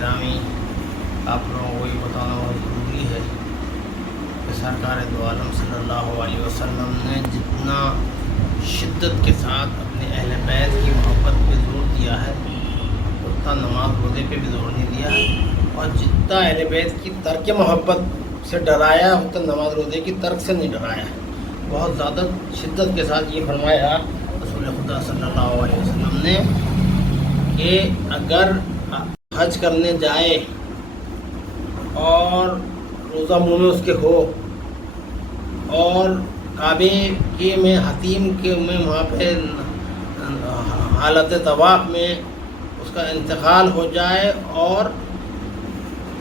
گرامی، آپ لوگوں کو یہ بتانا بہت ضروری ہے کہ سرکار دو عالم صلی اللہ علیہ وسلم نے جتنا شدت کے ساتھ اپنے اہل بیت کی محبت پہ زور دیا ہے اتنا نماز روزے پہ بھی زور نہیں دیا ہے، اور جتنا اہل بیت کی ترک محبت سے ڈرایا اتنا نماز روزے کی ترک سے نہیں ڈرایا ہے۔ بہت زیادہ شدت کے ساتھ یہ فرمایا رسول خدا صلی اللہ علیہ وسلم نے کہ اگر حج کرنے جائے اور روزہ منہ میں اس کے ہو اور کعبے کے میں حتیم کے میں وہاں پہ حالت طواف میں اس کا انتقال ہو جائے اور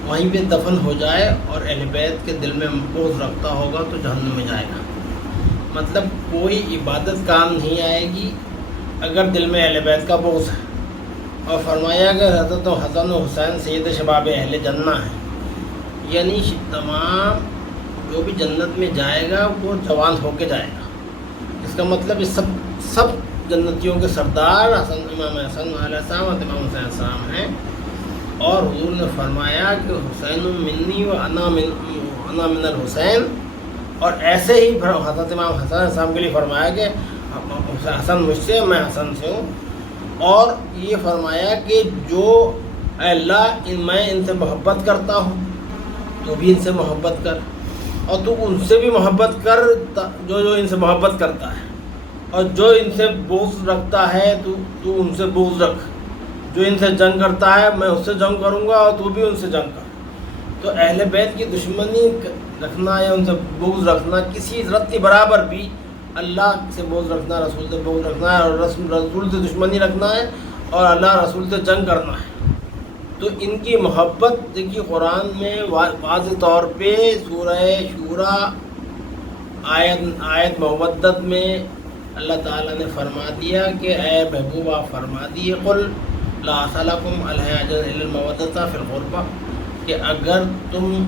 وہیں پہ دفن ہو جائے اور اہل بیت کے دل میں بغض رکھتا ہوگا تو جہنم میں جائے گا۔ مطلب کوئی عبادت کام نہیں آئے گی اگر دل میں اہل بیت کا بغض ہے، اور فرمایا کہ حضرت حسن و حسین سید شباب اہل جنہ ہیں، یعنی تمام جو بھی جنت میں جائے گا وہ جوان ہو کے جائے گا۔ اس کا مطلب یہ سب جنتیوں کے سردار امام حسن علیہ السلام اور امام حسین علیہ السلام ہیں، اور حضور نے فرمایا کہ حسین منی و انا من الحسین، اور ایسے ہی حضرت امام حسن علیہ السلام کے لیے فرمایا کہ حسن مجھ سے، میں حسن سے ہوں، اور یہ فرمایا کہ جو اے اللہ میں ان سے محبت کرتا ہوں تو بھی ان سے محبت کر، اور تو ان سے بھی محبت کر جو ان سے محبت کرتا ہے، اور جو ان سے بغض رکھتا ہے تو ان سے بغض رکھ، جو ان سے جنگ کرتا ہے میں اس سے جنگ کروں گا اور تو بھی ان سے جنگ کر۔ تو اہل بیت کی دشمنی رکھنا یا ان سے بغض رکھنا کسی رتی برابر بھی اللہ سے بغض رکھنا، رسول سے بغض رکھنا ہے، اور رسول سے دشمنی رکھنا ہے اور اللہ رسول سے جنگ کرنا ہے۔ تو ان کی محبت دیکھیے قرآن میں واضح طور پہ سورہ شورا آیت مودت میں اللہ تعالیٰ نے فرما دیا کہ اے محبوب آپ فرما دیے قل لا اسألکم علیہ اجرا الا المودۃ فی القربہ، کہ اگر تم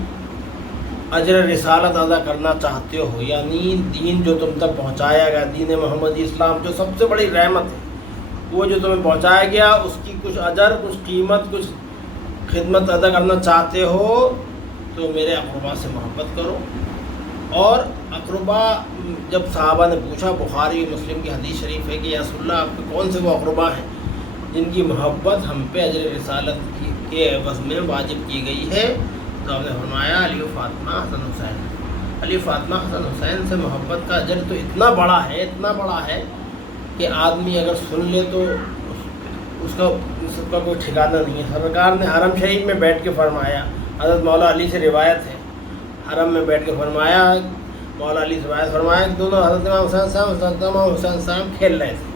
اجر رسالت ادا کرنا چاہتے ہو، یعنی دین جو تم تک پہنچایا گیا، دین محمدی اسلام جو سب سے بڑی رحمت ہے، وہ جو تمہیں پہنچایا گیا اس کی کچھ اجر، کچھ قیمت، کچھ خدمت ادا کرنا چاہتے ہو تو میرے اقربا سے محبت کرو۔ اور اقربا جب صحابہ نے پوچھا، بخاری مسلم کی حدیث شریف ہے کہ یا رسول اللہ آپ کے کون سے وہ اقربا ہیں جن کی محبت ہم پہ اجر رسالت کے عوض میں واجب کی گئی ہے، تو آپ نے فرمایا علی و فاطمہ حسن حسین۔ علی فاطمہ حسن حسین سے محبت کا اجر تو اتنا بڑا ہے کہ آدمی اگر سن لے تو اس کا کوئی ٹھکانہ نہیں ہے۔ سرکار نے حرم شریف میں بیٹھ کے فرمایا، حضرت مولا علی سے روایت ہے، حرم میں بیٹھ کے فرمایا، مولا علی سے روایت فرمایا کہ دونوں حضرت امام حسین صاحب حضرت امام حسین صاحب کھیل رہے تھے۔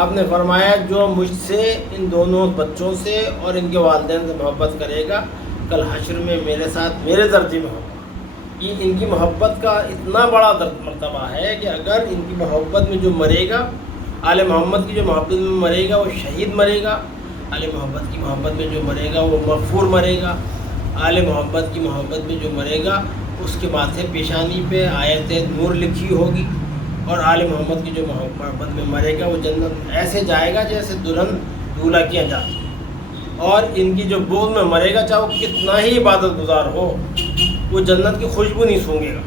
آپ نے فرمایا جو مجھ سے، ان دونوں بچوں سے اور ان کے والدین سے محبت کرے گا کل حشر میں میرے ساتھ میرے درجے میں ہوگا۔ یہ ان کی محبت کا اتنا بڑا مرتبہ ہے کہ اگر ان کی محبت میں جو مرے گا، آل محمد کی جو محبت میں مرے گا وہ شہید مرے گا، آل محمد کی محبت میں جو مرے گا وہ مغفور مرے گا، آل محمد کی محبت میں جو مرے گا اس کے ماتھے پیشانی پہ آیت نور لکھی ہوگی، اور آل محمد کی جو محبت میں مرے گا وہ جنت ایسے جائے گا جیسے دلہن دولہا کیا جاتا ہے، اور ان کی جو بغض میں مرے گا چاہے وہ کتنا ہی عبادت گزار ہو وہ جنت کی خوشبو نہیں سونگے گا،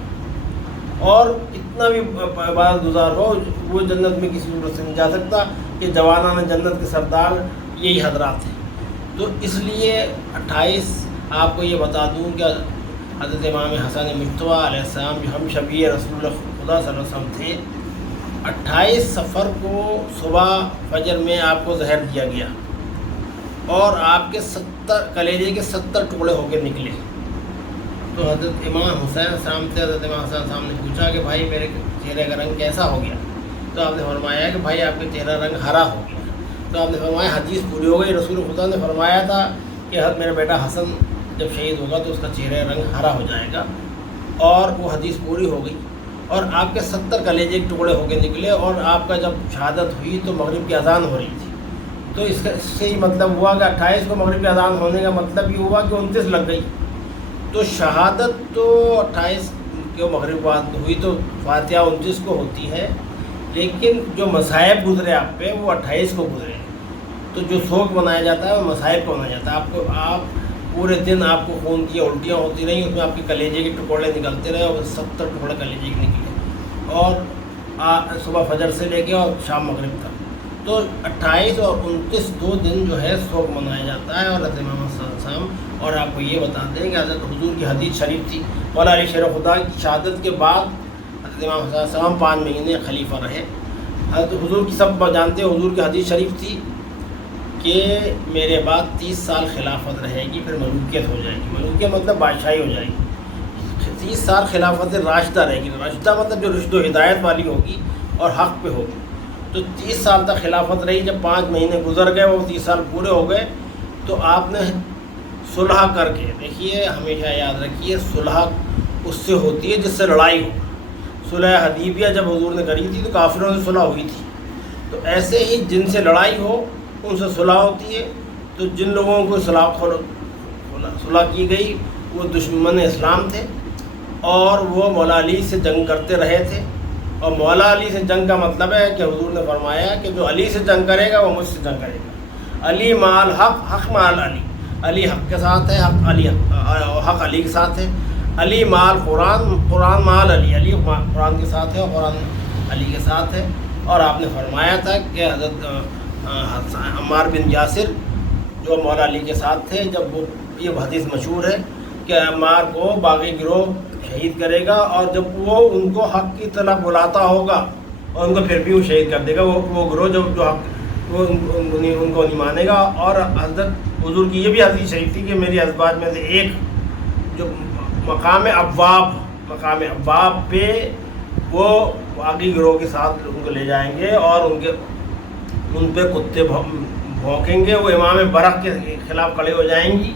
اور کتنا بھی عبادت گزار ہو وہ جنت میں کسی صورت سے نہیں جا سکتا، کہ جوانان جنت کے سردار یہی حضرات ہیں۔ تو اس لیے 28 آپ کو یہ بتا دوں کہ حضرت امام حسن مجتبیٰ علیہ السلام جو ہم شبیہ رسول خدا صلی اللہ علیہ وسلم تھے، 28 صفر کو صبح فجر میں آپ کو زہر دیا گیا اور آپ کے 70 کلیجے کے 70 ٹکڑے ہو کے نکلے۔ تو حضرت امام حسین السلام سے حضرت امام حسین السلام نے پوچھا کہ بھائی میرے چہرے کا رنگ کیسا ہو گیا؟ تو آپ نے فرمایا کہ بھائی آپ کا چہرہ رنگ ہرا ہو گیا۔ تو آپ نے فرمایا حدیث پوری ہو گئی، رسول خدا نے فرمایا تھا کہ میرا بیٹا حسن جب شہید ہوگا تو اس کا چہرہ رنگ ہرا ہو جائے گا، اور وہ حدیث پوری ہو گئی، اور آپ کے 70 کلیجے کے ٹکڑے ہو کے نکلے، اور آپ کا جب شہادت ہوئی تو مغرب کی اذان ہو رہی تھی۔ تو اس سے ہی مطلب ہوا کہ 28 کو مغرب کی اذان ہونے کا مطلب یہ ہوا کہ 29 لگ گئی۔ تو شہادت تو 28 کو مغرب بعد ہوئی تو فاتحہ 29 کو ہوتی ہے، لیکن جو مصائب گزرے آپ پہ وہ 28 کو گزرے۔ تو جو سوگ منایا جاتا ہے وہ مصائب کو منایا جاتا ہے۔ آپ پورے دن آپ کو خون کی الٹیاں ہوتی رہیں، اس میں آپ کے کلیجے کے ٹکڑے نکلتے رہے اور 70 ٹکڑے کلیجے کے نکلے، اور صبح فجر سے لے کے اور شام مغرب تک۔ تو 28 اور 29 2 دن جو ہے سوگ منایا جاتا ہے۔ اور حضرت امام حسن علیہ السلام، اور آپ کو یہ بتاتے ہیں کہ حضرت حضور کی حدیث شریف تھی، مولا علی شیر خدا کی شہادت کے بعد حضرت امام حسن علیہ السلام 5 مہینے خلیفہ رہے۔ حضرت حضور کی سب جانتے ہیں، حضور کی حدیث شریف تھی کہ میرے بعد 30 سال خلافت رہے گی، پھر ملوکیت ہو جائے گی۔ ملوکیت مطلب بادشاہی ہو جائے گی۔ 30 سال خلافت راشدہ رہے گی، راشدہ مطلب جو رشد و ہدایت والی ہوگی اور حق پہ ہوگی۔ تو 30 سال تک خلافت رہی۔ جب 5 مہینے گزر گئے، وہ 30 سال پورے ہو گئے، تو آپ نے صلح کر کے، دیکھیے ہمیشہ یاد رکھیے، صلح اس سے ہوتی ہے جس سے لڑائی ہو۔ صلح حدیبیہ جب حضور نے کری تھی تو کافروں سے صلح ہوئی تھی، تو ایسے ہی جن سے لڑائی ہو ان سے صلح ہوتی ہے۔ تو جن لوگوں کو صلح کی گئی وہ دشمن اسلام تھے، اور وہ مولا علی سے جنگ کرتے رہے تھے۔ اور مولا علی سے جنگ کا مطلب ہے کہ حضور نے فرمایا کہ جو علی سے جنگ کرے گا وہ مجھ سے جنگ کرے گا۔ علی مال حق، حق مال علی، علی حق کے ساتھ ہے، حق علی کے ساتھ ہے۔ علی مال قرآن، قرآن مال علی، علی قرآن کے ساتھ ہے اور قرآن علی کے ساتھ ہے۔ اور آپ نے فرمایا تھا کہ حضرت عمار بن یاسر جو مولا علی کے ساتھ تھے، جب وہ، یہ حدیث مشہور ہے کہ عمار کو باغی گروہ شہید کرے گا، اور جب وہ ان کو حق کی طرف بلاتا ہوگا اور ان کو پھر بھی وہ شہید کر دے گا، وہ گروہ جو حق، وہ ان کو نہیں مانے گا۔ اور حضرت حضور کی یہ بھی حدیث شریف تھی کہ میری ازواج میں سے ایک جو مقام ابواب پہ وہ باغی گروہ کے ساتھ ان کو لے جائیں گے اور ان پہ کتے بھونکیں گے، وہ امام برق کے خلاف کھڑے ہو جائیں گی۔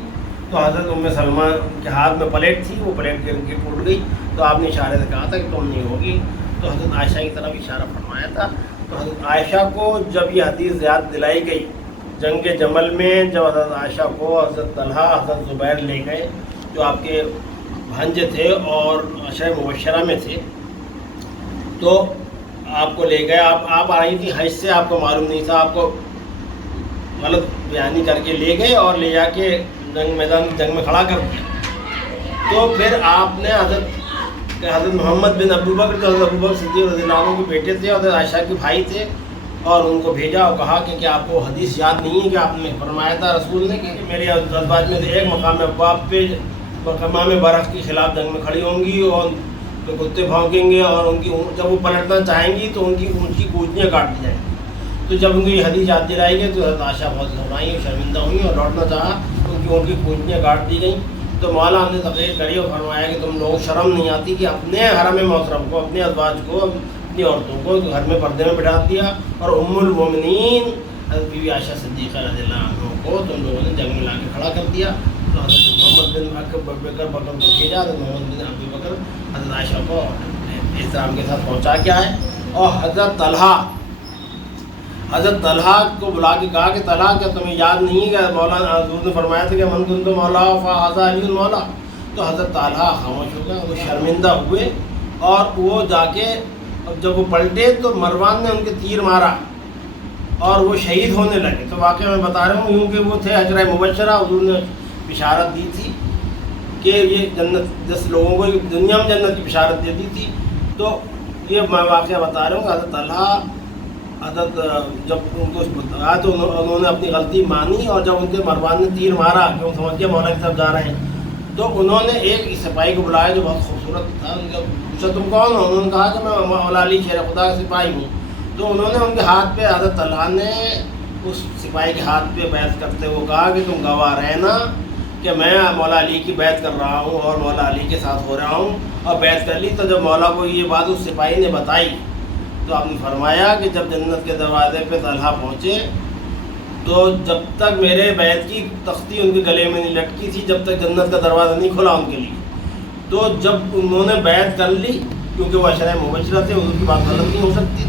تو حضرت ام سلمہ کے ہاتھ میں پلیٹ تھی، وہ پلیٹ گر کے ٹوٹ گئی، تو آپ نے اشارے سے کہا تھا کہ تم نہیں ہوگی، تو حضرت عائشہ کی طرف اشارہ فرمایا تھا۔ تو حضرت عائشہ کو جب یہ حدیث یاد دلائی گئی جنگ جمل میں، جب حضرت عائشہ کو حضرت طلحہ، حضرت زبیر لے گئے جو آپ کے بھانجے تھے اور عشرہ مبشرہ میں تھے، تو آپ کو لے گئے، آپ آئی تھی حج سے، آپ کو معلوم نہیں تھا، آپ کو غلط بیانی کر کے لے گئے اور لے جا کے جنگ میں کھڑا کر دیا۔ تو پھر آپ نے حضرت محمد بن ابو بکر، جو حضرت ابو بکر صدیق رضی اللہ عنہ کے بیٹے تھے اور حضرت عائشہ کے بھائی تھے، اور ان کو بھیجا اور کہا کہ کیا آپ کو حدیث یاد نہیں ہے کہ آپ نے فرمایا تھا رسول نے کہ میری ازواج میں سے ایک مقام ابواب پہ مقام برق کے خلاف جنگ میں کھڑی ہوں گی اور تو کتے بھونکیں گے، اور ان کی جب وہ پلٹنا چاہیں گی تو ان کی کوچیاں کاٹ دی جائیں گی۔ تو جب ان کو یہ حدیث یاد دلائی گئی تو حضرت عائشہ بہت گھبرائیں اور شرمندہ ہوئی اور لوٹنا چاہا، ان کی کوچیاں کاٹ دی گئیں۔ تو مولا نے تقریر کری اور فرمایا کہ تم لوگوں شرم نہیں آتی کہ اپنے حرم محترم کو، اپنے ازواج کو، اپنی عورتوں کو گھر میں پردے میں بٹھا دیا، اور ام المومنین حضرت بی بی عائشہ صدیقہ رضی اللہ عنہ کو تم لوگوں نے جنگ میں لا کے کھڑا کر دیا۔ تو حضرت محمد بن بکر کو بھیجا، حضرت محمد بن ابی بکر حضرت عائشہ کو احترام کے ساتھ پہنچا کے آئے، اور حضرت طلحہ کو بلا کے کہا کہ طلحہ کیا تمہیں یاد نہیں کہ مولانا حضور نے فرمایا تھا کہ من کنت مولا فہذا علی المولا؟ تو حضرت طلحہ خاموش ہو گئے، وہ شرمندہ ہوئے، اور وہ جا کے جب وہ پلٹے تو مروان نے ان کے تیر مارا اور وہ شہید ہونے لگے۔ تو واقعہ میں بتا رہا ہوں، یوں کہ وہ تھے عشرہ مبشرہ، حضور نے بشارت دی تھی کہ یہ جنت، جس لوگوں کو دنیا میں جنت کی بشارت دے دی تھی۔ تو یہ میں واقعہ بتا رہا ہوں کہ حضرت طلحہ جب ان کو بتایا تو انہوں نے اپنی غلطی مانی، اور جب ان کے مروان نے تیر مارا کہ وہ سمجھ گیا مولا کی طرف جا رہے ہیں، تو انہوں نے ایک سپاہی کو بلایا جو بہت خوبصورت تھا، ان کا پوچھا تم کون ہو؟ انہوں نے کہا کہ میں مولا علی شیر خدا کا سپاہی ہوں۔ تو انہوں نے ان کے ہاتھ پہ، حضرت طلحہ نے اس سپاہی کے ہاتھ پہ بیعت کرتے ہوئے کہا کہ تم گواہ رہنا کہ میں مولا علی کی بیعت کر رہا ہوں اور مولا علی کے ساتھ ہو رہا ہوں، اور بیعت کر لی۔ تو جب مولا کو یہ بات اس سپاہی نے بتائی تو آپ نے فرمایا کہ جب جنت کے دروازے پہ طلحہ پہنچے تو جب تک میرے بیعت کی تختی ان کے گلے میں نہیں لٹکی تھی، جب تک جنت کا دروازہ نہیں کھلا ان کے لیے۔ تو جب انہوں نے بیعت کر لی، کیونکہ وہ عشرہ مبشرہ تھے، ان کی بات غلط نہیں ہو سکتی،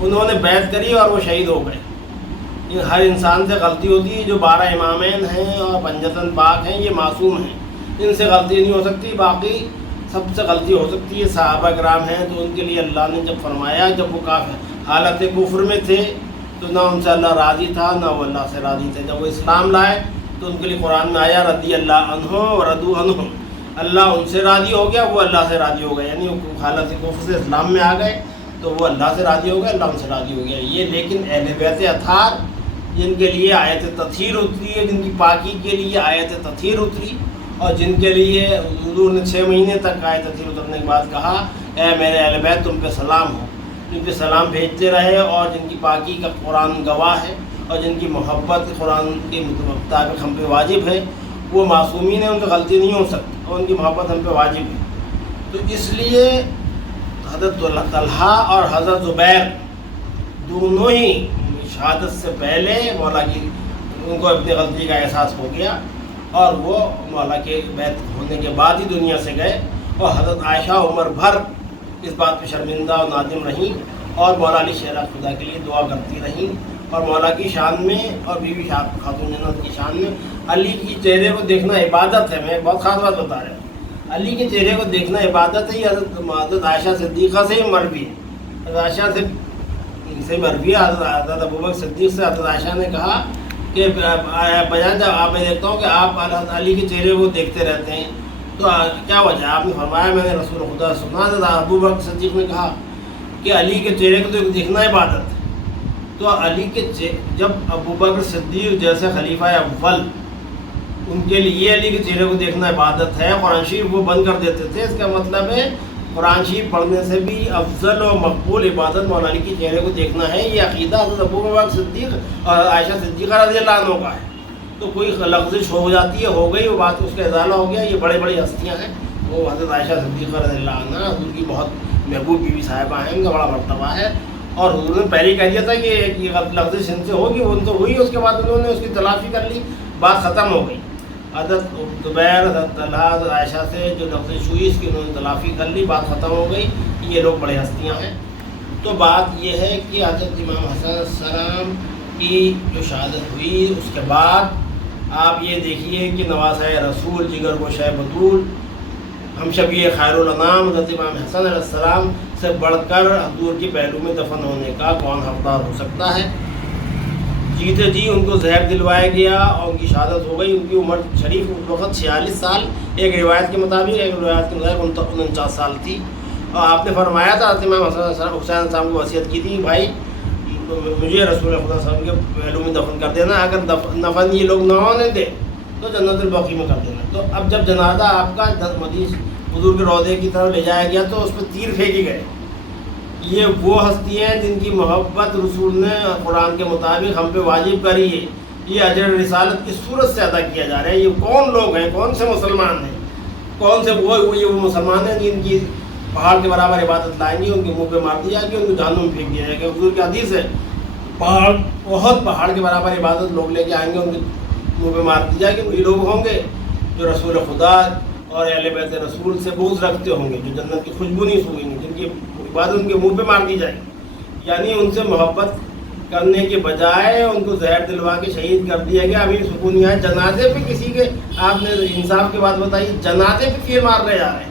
انہوں نے بیعت کری اور وہ شہید ہو گئے۔ ہر انسان سے غلطی ہوتی ہے، جو 12 امامین ہیں اور پنجتن پاک ہیں، یہ معصوم ہیں، ان سے غلطی نہیں ہو سکتی، باقی سب سے غلطی ہو سکتی ہے۔ صحابہ کرام ہیں تو ان کے لیے اللہ نے جب فرمایا، جب وہ کافر حالت کفر میں تھے تو نہ ان سے اللہ راضی تھا، نہ وہ اللہ سے راضی تھے۔ جب وہ اسلام لائے تو ان کے لیے قرآن میں آیا رضی اللہ عنہ و رضوا عنہ، اللہ ان سے راضی ہو گیا، وہ اللہ سے راضی ہو گیا، یعنی وہ حالت کفر سے اسلام میں آ گئے تو وہ اللہ سے راضی ہو گیا، اللہ ان سے راضی ہو گیا۔ یہ لیکن اہل بیت اطہار جن کے لیے آیت تطہیر اتری ہے، جن کی پاکی کے لیے آیت تطہیر اتری، اور جن کے لیے حضور نے 6 مہینے تک آیت تطہیر اترنے کے بعد کہا اے میرے اہل بیت تم پہ سلام ہو، جن پہ سلام بھیجتے رہے، اور جن کی پاکی کا قرآن گواہ ہے، اور جن کی محبت قرآن کے مطابق ہم پہ واجب ہے، وہ معصومین ہیں، ان سے غلطی نہیں ہو سکتی، اور ان کی محبت ہم پہ واجب ہے۔ تو اس لیے حضرت طلحہ اور حضرت زبیر دونوں ہی شہادت سے پہلے مولا کی ان کو اپنی غلطی کا احساس ہو گیا، اور وہ مولا کے بیعت ہونے کے بعد ہی دنیا سے گئے، اور حضرت عائشہ عمر بھر اس بات پہ شرمندہ اور نادم رہیں، اور مولا علی شہرہ خدا کے لیے دعا کرتی رہیں، اور مولا کی شان میں اور بیوی خاتون جنت کی شان میں علی کی چہرے کو دیکھنا عبادت ہے۔ میں بہت خاص بات بتا رہا ہوں، علی کے چہرے کو دیکھنا عبادت ہے۔ یہ حضرت عائشہ صدیقہ سے ہی مروی ہے، حضرت عائشہ سے مروی ہے، حضرت ابوبکر صدیق سے حضرت عائشہ نے کہا کہ بیان جب آپ میں دیکھتا ہوں کہ آپ حضرت علی کے چہرے کو دیکھتے رہتے ہیں، تو کیا وجہ؟ آپ نے فرمایا میں نے رسول خدا سنا۔ حضرت ابوبکر صدیق نے کہا کہ علی کے چہرے کو دیکھنا عبادت ہے۔ تو علی کے جب ابوبکر صدیق جیسے خلیفہ اول، ان کے لیے علی کے چہرے کو دیکھنا عبادت ہے، قرآن شریف وہ بند کر دیتے تھے، اس کا مطلب ہے قرآن شریف پڑھنے سے بھی افضل و مقبول عبادت مولا علی کے چہرے کو دیکھنا ہے۔ یہ عقیدہ حضرت ابوبکر صدیق اور عائشہ صدیقہ رضی اللہ عنہ کا ہے۔ تو کوئی لغزش ہو جاتی ہے، ہو گئی وہ بات، اس کا ازالہ ہو گیا۔ یہ بڑی بڑی ہستیاں ہیں، وہ حضرت عائشہ صدیقہ رضی اللہ عنہ حضور کی بہت محبوب بیوی صاحبہ ہیں، ان کا بڑا مرتبہ ہے، اور حضور نے پہلے ہی کہہ دیا تھا کہ یہ لغزش ان سے ہوگی، وہ ان سے ہوئی، اس کے بعد انہوں نے اس کی تلافی کر لی، بات ختم ہو گئی۔ حضرت زبیر، حضرت طلحہ، حضرت عائشہ سے جو لغزش ہوئی اس کی انہوں نے تلافی کر لی، بات ختم ہو گئی، یہ لوگ بڑے ہستیاں ہیں۔ تو بات یہ ہے کہ حضرت امام حسن علیہ السلام کی جو شہادت ہوئی اس کے بعد آپ یہ دیکھیے کہ نواسۂ رسول، جگر گوشۂ بطول، ہم شبیہ خیر الانام حضرت امام حسن علیہ السلام سے بڑھ کر حضور کے پہلو میں دفن ہونے کا کون حقدار ہو سکتا ہے؟ جیتے جی ان کو زہر دلوایا گیا اور ان کی شہادت ہو گئی۔ ان کی عمر شریف اس وقت 46 سال، ایک روایت کے مطابق، ایک روایت کے مطابق 49 سال تھی، اور آپ نے فرمایا تھا حضرت امام حسین علیہ السلام کو وصیت کی تھی، بھائی مجھے رسول خدا صلی اللہ علیہ وسلم کے پہلو میں دفن کر دینا، اگر دفن یہ لوگ نہ ہونے دے تو جنت البقیع میں کر دینا۔ تو اب جب جنازہ آپ کا مدینہ حضور کے روضے کی طرف لے جایا گیا تو اس پہ تیر پھینکے گئے۔ یہ وہ ہستی ہیں جن کی محبت رسول نے قرآن کے مطابق ہم پہ واجب کری ہے، یہ اجر رسالت کی صورت سے ادا کیا جا رہا ہے۔ یہ کون لوگ ہیں، کون سے مسلمان ہیں، کون سے وہ مسلمان ہیں جن کی پہاڑ کے برابر عبادت لائیں گی، ان کے منہ پہ مار دیا گیا، ان کو جہنم میں پھینک دیا جائے گا۔ حضور کی حدیث ہے، بہت پہاڑ کے برابر عبادت لوگ لے کے آئیں گے، ان کے منہ پہ مار دی جائے گی۔ یہ لوگ ہوں گے جو رسول خدا اور اہل بیت رسول سے بغض رکھتے ہوں گے، جو جنت کی خوشبو نہیں سوئیں گے، جن کی عبادت ان کے منہ پہ مار دی جائے گی، یعنی ان سے محبت کرنے کے بجائے ان کو زہر دلوا کے شہید کر دیا گیا۔ ابھی سکون یہ ہے جنازے پہ کسی کے، آپ نے انصاف کی بات بتائی، جنازے پہ تیر مارنے جا رہے ہیں،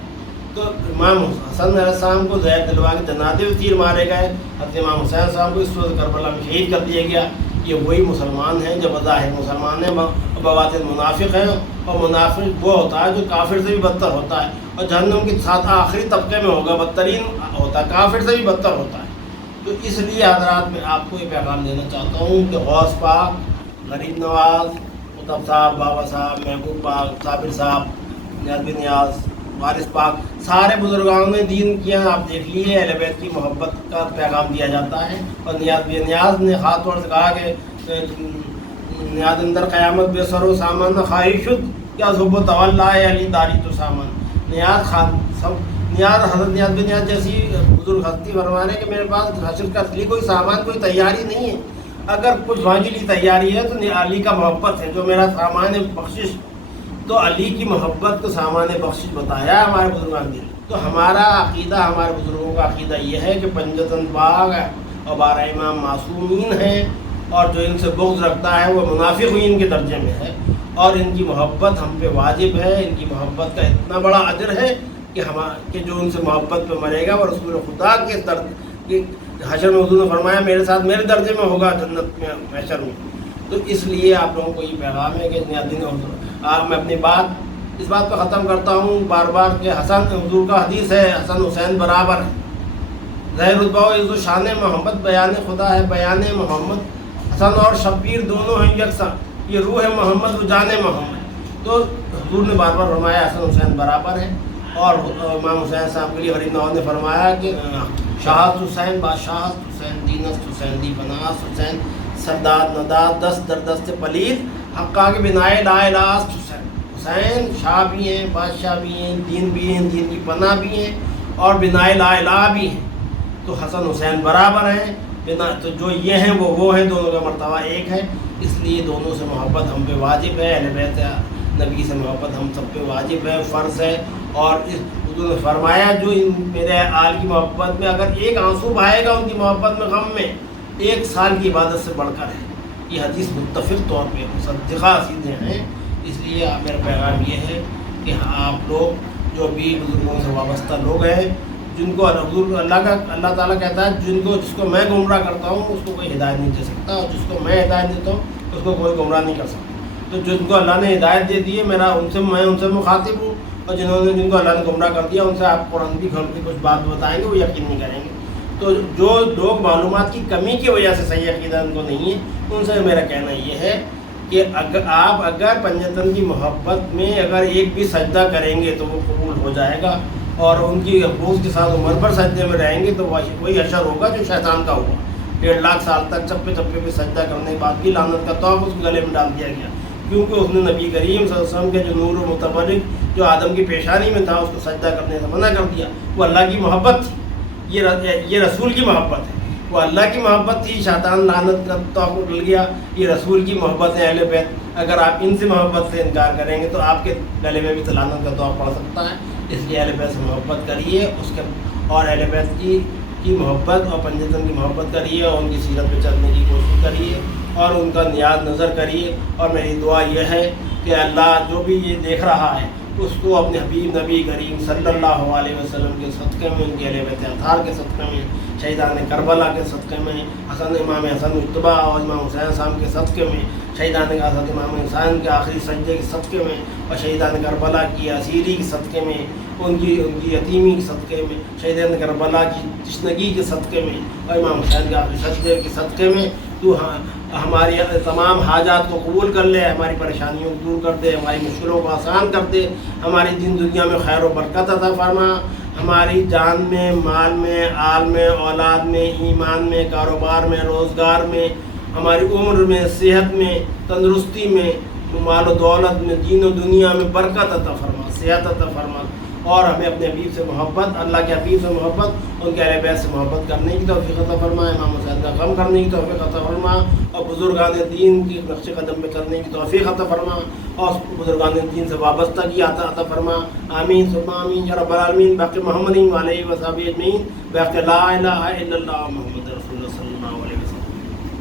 تو امام حسن علیہ السلام کو زہر دلوا کے جنازے پہ تیر مارے گئے، حضرت امام حسین صاحب کو اس وقت کربلا میں شہید کر دیا گیا۔ یہ وہی مسلمان ہیں جو بظاہر مسلمان ہیں، بباطن منافق ہیں، اور منافق وہ ہوتا ہے جو کافر سے بھی بدتر ہوتا ہے، اور جہنم کے ساتھ آخری طبقے میں ہوگا، بدترین ہوتا ہے، کافر سے بھی بدتر ہوتا ہے۔ تو اس لیے حضرات میں آپ کو یہ پیغام دینا چاہتا ہوں کہ غوث پاک، غریب نواز، قطب صاحب، بابا صاحب، محبوب پاک، صابر صاحب، نیاز بن نیاز، وارث پاک، سارے بزرگان نے دین کیا، آپ دیکھ لیے اہل بیت کی محبت کا پیغام دیا جاتا ہے۔ اور نیاز بن نیاز نے خاص طور سے کہا کہ نیاز اندر قیامت بے سر و سامان خواہش شد کیا ضب و طولہ علی داری تو سامان۔ نیاز حضرت نیاز بن نیاز جیسی بزرگ ہستی فرما رہے کہ میرے پاس حشر کا اصلی کوئی سامان، کوئی تیاری نہیں ہے، اگر کچھ وہاں کے لیے تیاری ہے تو علی کا محبت ہے جو میرا سامان ہے بخشش۔ تو علی کی محبت کو سامان بخشش بتایا ہمارے بزرگان نے۔ تو ہمارا عقیدہ، ہمارے بزرگوں کا عقیدہ یہ ہے کہ پنجتن باغ اور 12 امام معصومین ہیں، اور جو ان سے بغض رکھتا ہے وہ منافقین کے درجے میں ہے، اور ان کی محبت ہم پہ واجب ہے۔ ان کی محبت کا اتنا بڑا اجر ہے کہ جو ان سے محبت پہ مرے گا وہ رسول خدا کے حشر میں حضور نے فرمایا میرے ساتھ میرے درجے میں ہوگا جنت میں، محشر میں۔ تو اس لیے آپ لوگوں کو یہ پیغام ہے کہ میں اپنی اس بات کو ختم کرتا ہوں بار بار کہ حسن حضور کا حدیث ہے حسن حسین برابر ہے، ظاہر رتبہ و عز و شان محمد بیان خدا ہے بیان محمد، حسن اور شبیر دونوں ہیں یکساں، یہ روح محمد و جان محمد۔ تو حضور نے بار بار فرمایا حسن حسین برابر ہے، اور امام حسین صاحب کے لیے غریب نواز نے فرمایا کہ شاہت حسین بادشاہت حسین دینست حسین دی بناس حسین سرداد نداد دست در دست پلید حقا کے بنائے لا الہست حسین۔ حسین شاہ بھی ہیں، بادشاہ بھی ہیں، دین بھی ہیں، دین کی پناہ بھی ہیں، اور بنائے لا الہ بھی ہیں۔ تو حسن حسین برابر ہیں، تو جو یہ ہیں وہ ہیں، دونوں کا مرتبہ ایک ہے۔ اس لیے دونوں سے محبت ہم پہ واجب ہے، اہل بیت نبی سے محبت ہم سب پہ واجب ہے، فرض ہے۔ اور حضور نے فرمایا جو میرے آل کی محبت میں اگر ایک آنسو بہائے گا ان کی محبت میں غم میں، 1 سال کی عبادت سے بڑھ کر ہے۔ یہ حدیث متفق طور پہ مصدقہ چیزیں ہیں۔ اس لیے میرا پیغام یہ ہے کہ آپ لوگ جو بھی بزرگوں سے وابستہ لوگ ہیں، جن کو اللہ تعالیٰ کہتا ہے جس کو میں گمراہ کرتا ہوں اس کو کوئی ہدایت نہیں دے سکتا، اور جس کو میں ہدایت دیتا ہوں اس کو کوئی گمراہ نہیں کر سکتا۔ تو جن کو اللہ نے ہدایت دے دی ہے میں ان سے مخاطب ہوں، اور جن کو اللہ نے گمراہ کر دیا ان سے آپ قرآن بھی کھول کے کچھ بات بتائیں گے وہ یقین نہیں کریں گے۔ تو جو لوگ معلومات کی کمی کی وجہ سے صحیح عقیدہ ان کو نہیں ہے، ان سے میرا کہنا یہ ہے کہ اگر پنجتن کی محبت میں اگر ایک بھی سجدہ کریں گے تو وہ قبول ہو جائے گا، اور ان کی حفوظ کے ساتھ عمر پر سجدے میں رہیں گے تو وہی حشر ہوگا جو شیطان کا ہوا۔ 1.5 لاکھ سال تک چپے چپے پہ سجدہ کرنے کے بعد بھی لعنت کا تحفہ اس کے گلے میں ڈال دیا گیا، کیونکہ اس نے نبی کریم صلی اللہ علیہ وسلم کے جو نور و متبرک جو آدم کی پیشانی میں تھا اس کو سجدہ کرنے سے منع کر دیا۔ وہ اللہ کی محبت تھی، یہ رسول کی محبت ہے۔ وہ اللہ کی محبت تھی، شیطان لعنت کا تحفہ ڈل گیا۔ یہ رسول کی محبت ہے اہل بیت۔ اگر آپ ان سے محبت سے انکار کریں گے تو آپ کے گلے میں بھی تو لعنت کا تحفہ پڑ سکتا ہے۔ اس لیے اہل بیت سے محبت کریے، اور اہل بیت کی محبت اور پنجتن کی محبت کریے، اور ان کی سیرت پہ چلنے کی کوشش کریے، اور ان کا نیاز نظر کریے۔ اور میری دعا یہ ہے کہ اللہ جو بھی یہ دیکھ رہا ہے اس کو اپنے حبیب نبی کریم صلی اللہ علیہ وسلم کے صدقے میں، ان کے اہل بیت اطہار کے صدقے میں، شہیدان کربلا کے صدقے میں، امام حسن مجتبیٰ اور امام حسین صاحب کے صدقے میں، شہیدان حضرت امام حسین کے آخری سجدے کے صدقے میں، اور شہیدان کربلا کی اسیری کے صدقے میں، ان کی یتیمی کے صدقے میں، شہیدان کربلا کی تشنگی کے صدقے میں، اور امام حسین کے آخری سجدے کے صدقے میں تو ہماری تمام حاجات کو قبول کر لے، ہماری پریشانیوں کو دور کر دے، ہماری مشکلوں کو آسان کر دے، ہماری دنیا میں خیر و برکت عطا فرما، ہماری جان میں، مال میں، آل میں، اولاد میں، ایمان میں، کاروبار میں، روزگار میں، ہماری عمر میں، صحت میں، تندرستی میں، مال و دولت میں، دین و دنیا میں برکت عطا فرما، صحت عطا فرما، اور ہمیں اپنے حبیب سے محبت، اللہ کے حبیب سے محبت، ان کے اہل بیت سے محبت کرنے کی توفیق عطا فرما، امام حسین کا غم کرنے کی توفیق عطا فرما، اور بزرگان دین کی نقش قدم پہ چلنے کی توفیق عطا فرما، اور بزرگان دین سے وابستگی عطا فرما۔ آمین ثم آمین یا رب العالمین۔ باقی محمد علیہ وصحبہ اجمعین، باقی لا الہ الا اللہ محمد رسول